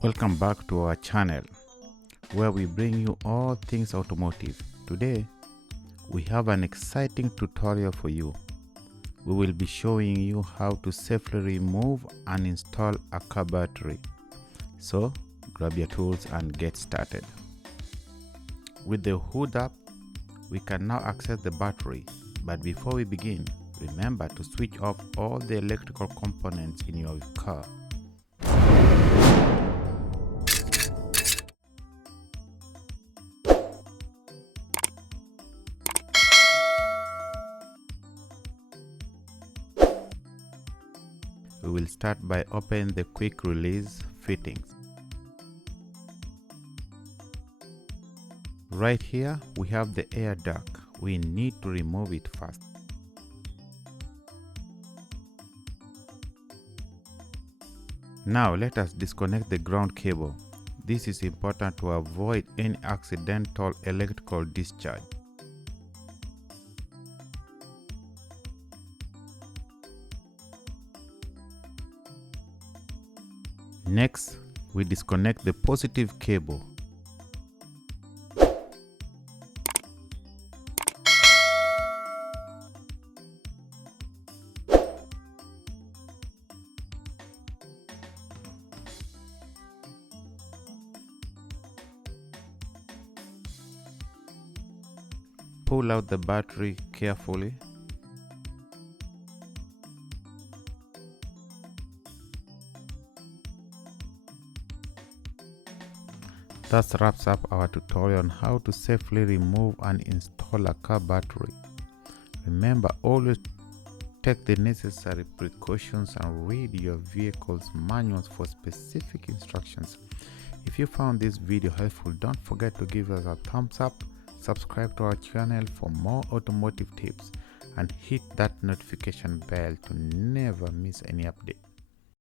Welcome back to our channel where we bring you all things automotive. Today we have an exciting tutorial for you. We will be showing you how to safely remove and install a car battery. So grab your tools and get started. With the hood up, we can now access the battery, but before we begin, remember to switch off all the electrical components in your car. We will start by opening the quick release fittings. Right here we have the air duct. We need to remove it first. Now let us disconnect the ground cable. This is important to avoid any accidental electrical discharge. Next, we disconnect the positive cable. Pull out the battery carefully. That wraps up our tutorial on how to safely remove and install a car battery. Remember, always take the necessary precautions and read your vehicle's manuals for specific instructions. If you found this video helpful, don't forget to give us a thumbs up, subscribe to our channel for more automotive tips, and hit that notification bell to never miss any update.